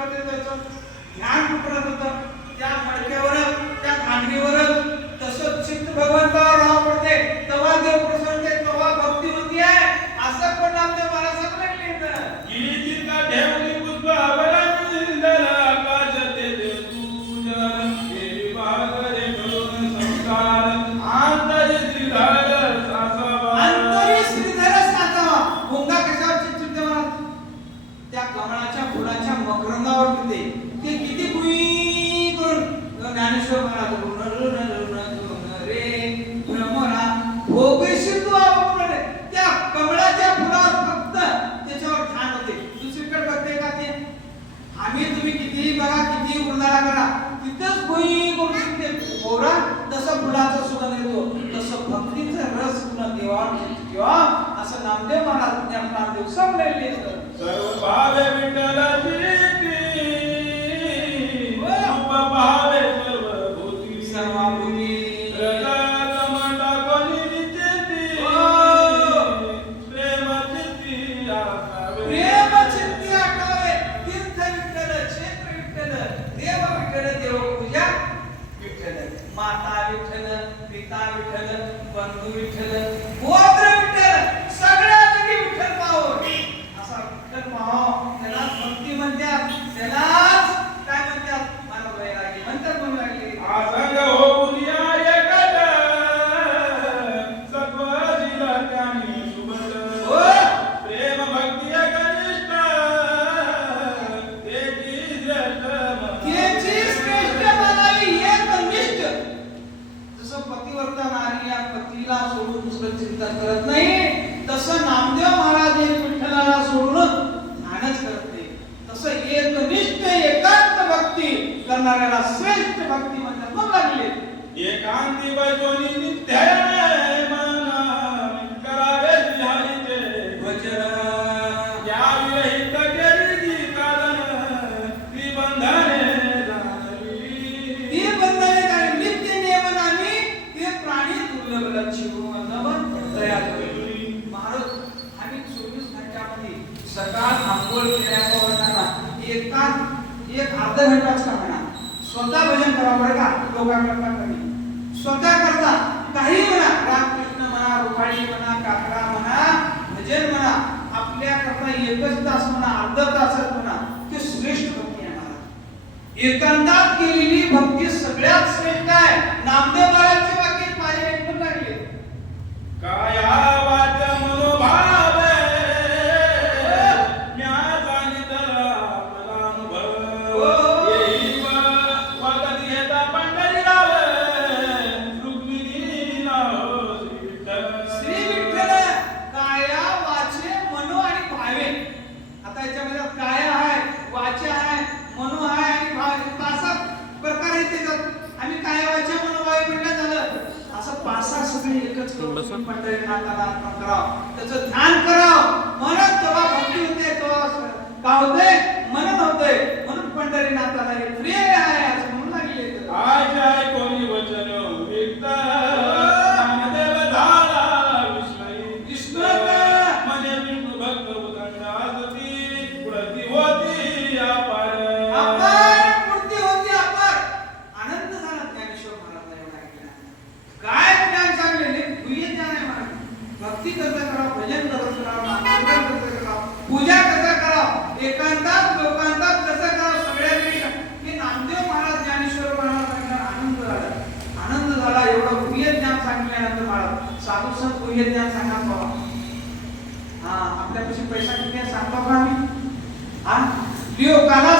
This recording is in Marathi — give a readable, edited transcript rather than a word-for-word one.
ज्ञानेश्वरांनी त्याचं ध्यान कुठं होतं त्या मडक्यावरच त्या खांडणीवरच तसं चित्त भगवंतावर राव पडते तेव्हा देव प्रसन्न तेव्हा भक्ती होती आहे असं पण नामदेव महाराज सांगले की चित्ता ठेवली पुष्प अवलंबिंदल आकाश ते देव पूजन हे वागरे करून संस्कार आंतरी श्रीधर सासवा अंतरी श्रीधर सासवा भोंगा कशावर चित्त महाराज त्या कमळाच्या फुलाच्या मकरंदावर होते ते किती गुई करून ज्ञानेश्वर महाराज रे भ्रमरा भोगेशील तू आवडले त्या कमळाच्या फुलावर फक्त त्याच्यावर ध्यान होते दुसरीकडे बघते का ते आम्ही तुम्ही कितीही बघा कितीही उरणारा करा तिथंच गुई करून ते पोरा तसं फुलाचा सुगंध येतो तसं भक्तीचा रस पुन्हा देवावर किंवा असं नामदेव महाराज नामदेव सांगलेले सर्व भावे विठ्ठलाची रूप भावे सर्व भूती सर्वाभूती रजत मंडा कोणी निश्चिती प्रेम चित्ती आकावे प्रेम चित्ती आकावे तीर्थ विठ्ठल क्षेत्र विठ्ठल देव विठ्ठल देव पूजा विठ्ठल माता विठ्ठल पिता विठ्ठल बंधू विठ्ठल गोत्र विठ्ठल सगळ्या जगी विठ्ठल पाहो असा विठ्ठल पाहो त्याला भक्ती म्हणतात त्यालाच काय म्हणतात मला वैरागी म्हणतात म्हणून लागले आसंग होऊन या एकट सत्वजीला त्यानी सुबत हो प्रेम भक्ती एकनिष्ठ त्याची श्रेष्ठ म्हणावी एक निष्ठ जसं पतिव्रता नारी या पतीला सोडून दुसरं चिंतन करत नाही तसं नामदेव महाराज हे विठ्ठलाला सोडून ध्यानच करत नाही तसं एकनिष्ठ एकांत भक्ती करणाऱ्याला श्रेष्ठ भक्ती म्हणतात मग लागले एकांती बजोनी नित्य मना करावे हरीचे वचन या विरहित केली कारण ती बंधने जाणवी ते बंधने काय नित्य नियमनाने ते प्राणी दुर्लभ लक्षितो नमन दया करी महाराज आम्ही 24 घंट्यामध्ये सकाळ आंघोळ केल्यावर एक अर्धा घंटाच का म्हणा स्वतः भजन करा बरं का लोकांकरता कमी स्वतः करता काही म्हणा रामकृष्ण म्हणा रुपाळी म्हणा काकडा म्हणा भजन म्हणा आपल्या करता एकच तास म्हणा अर्धा तासात म्हणा ते श्रेष्ठ भक्ती आहे महाराज एकांतात केलेली भक्ती सगळ्यात श्रेष्ठ आहे नामदेव महाराजचे वाक्य माझे ऐकून लागले काया वाच मनोभाव म्या सांगितला मला अनुभव येई वागती येता पंढरी राव रुक्मिणी नाव श्री विठ्ठल काया वाचे मनो आणि भावे आता याच्यामध्ये काया आहे वाचा आहे मनो आहे आणि भावे पाच प्रकार आहेत त्याच्यात आम्ही काया वाचा मनो भावे म्हटलं झालं असं पाच सगळे एकच करून पंढरीनाथाला अर्पण करावं त्याचं ध्यान करावं म्हणत तेव्हा भक्ती होते तेव्हा का होते मनन होते म्हणून पंढरीनाथाला हे प्रिय आहे असं म्हणून लागले आय जाय कोणी वचन विक्त ज्ञानदेव धारा विष्णू मने विष्णू भक्त उदंडासती पुढती होती अपार मूर्ती होती अपार आनंद झाला ज्ञानेश्वर महाराज एवढा ऐकला काय ज्ञान सांगलेले गुह्य ज्ञान आहे महाराज भक्ती कसं करावं भजन कसं करावं नामस्मरण कसं करावं पूजा कसं करावं एकांतात लोकांतात कसं करावं सगळ्या हे नामदेव महाराज ज्ञानेश्वर महाराज सांगणार आनंद झाला एवढं गुह्य ज्ञान सांगितल्यानंतर महाराज साधू संत गुह्य ज्ञान सांगा बाबा हा आपल्यापाशी पैसा किती आहे सांगतो का आम्ही हा लोकाला